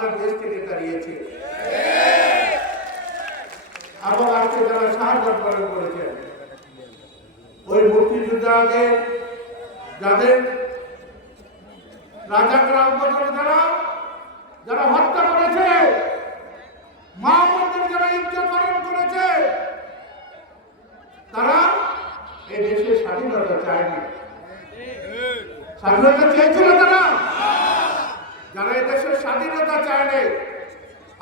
বাংলাদেশ থেকে তাড়িয়েছে এবং আজকে যারা শাহাদাত বরণ করেছেন ওই মুক্তিযোদ্ধাদের যাদের রাজাকরাম যারা হত্যা করেছে, মা বোনদের যারা ইজ্জত হরণ করেছে, তারা এই দেশের স্বাধীনতা চায়নি। স্বাধীনতা চেয়েছিল তারা, যারা এই দেশের স্বাধীনতা চায়নি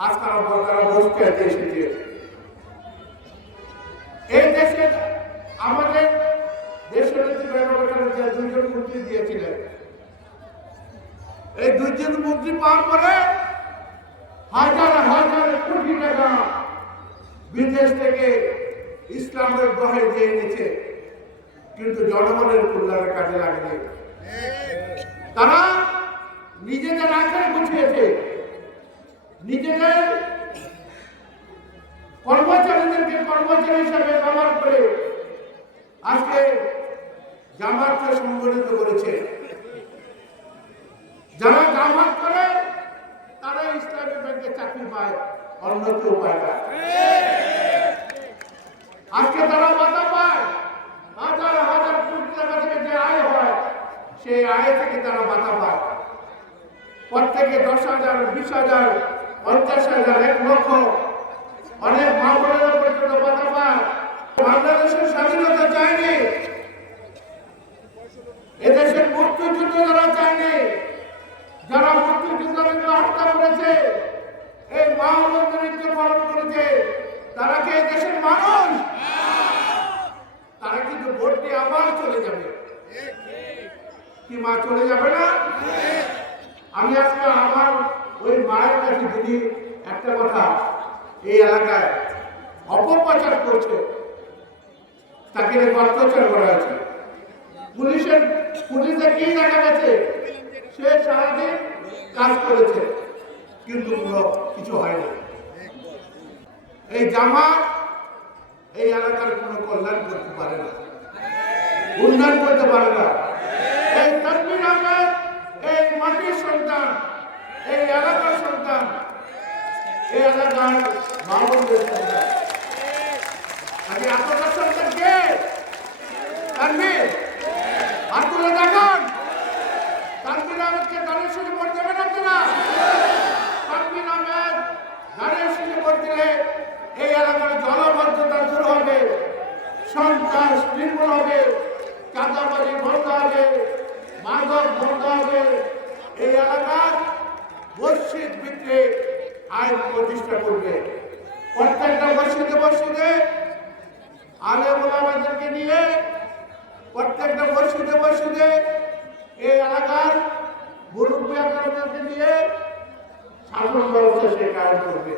আজ তারা বসতে এসেছে। এই দেশে আমাদের দেশের যে দুইজন মন্ত্রী দিয়েছিলেন, এই দুইজন মন্ত্রী পাওয়ার পরে হাজার হাজার কোটি টাকা বিদেশ থেকে ইসলামের গ্রহে দিয়ে এনেছে, কিন্তু জনগণের কল্যাণের কাজে লাগবে। তারা নিজেদের আখের গুছিয়েছে, নিজেদের কর্মচারীদেরকে কর্মচারী হিসাবে ব্যবহার করে আজকে জামাতকে সংগঠিত করেছে। যারা জামাত করে তারা ইসলামী ব্যাংকে চাকরি পায়, অন্য কেউ পায় না। আজকে তারা ভাতা পায়, হাজার হাজার কোটি টাকা থেকে যে আয় হয় সেই আয় থেকে তারা ভাতা পায়। প্রত্যেকে 10,000, 20,000, 50,000, 1 লক্ষ, অনেক মা বোনেরা পর্যন্ত ভাতা পায়। বাংলাদেশের স্বাধীনতা চায়নি, এদেশের মুক্তিযুদ্ধ যারা চায়নি, যারা মুক্তিযুদ্ধকে হত্যা করেছে, এই মা বোনদেরকে পালন করেছে, তারা কি এই দেশের মানুষ? তারা কিন্তু ভোট দিয়ে আবার চলে যাবে। কি মা চলে যাবে না? আমি আজকে আমার ওই মায়ের কাছে দিদি একটা কথা, এই এলাকায় অপপ্রচার করছে, তাকে অত্যাচার করা হয়েছে। পুলিশে কি দেখা গেছে, সে সারাদিন কাজ করেছে কিন্তু কিছু হয়নি। এই জামাত এই এলাকার কোনো কল্যাণ করতে পারে না, উন্নয়ন করতে পারে না। এই তানভীর আহমেদ এই মাটির সন্তান, এই এলাকার সন্তান, এই এলাকার মানুষদের সন্তান। আগে আপনার সন্তান কে? তানভীর, আর তুলে দেখান। তানভীর আহমেদকে গানের সুযোগ ভোট দেবেন আপনারা? তানভীর আহমেদ গানের সুযোগ ভোট দিলে এই এলাকার জলবদ্ধতা দূর হবে, সন্ত্রাস নির্মূল হবে, চাঁদাবাজি বন্ধ হবে, মাদক বন্ধ হবে। এই এলাকার মসজিদ ভিত্তিক আইন প্রতিষ্ঠা করবে। প্রত্যেকটা মসজিদে আলেম ওলামাদেরকে নিয়ে প্রত্যেকটা মসজিদে এই এলাকার মুরব্বী আকারদেরকে নিয়ে শাসন ব্যবস্থা সে কায়েম করবে।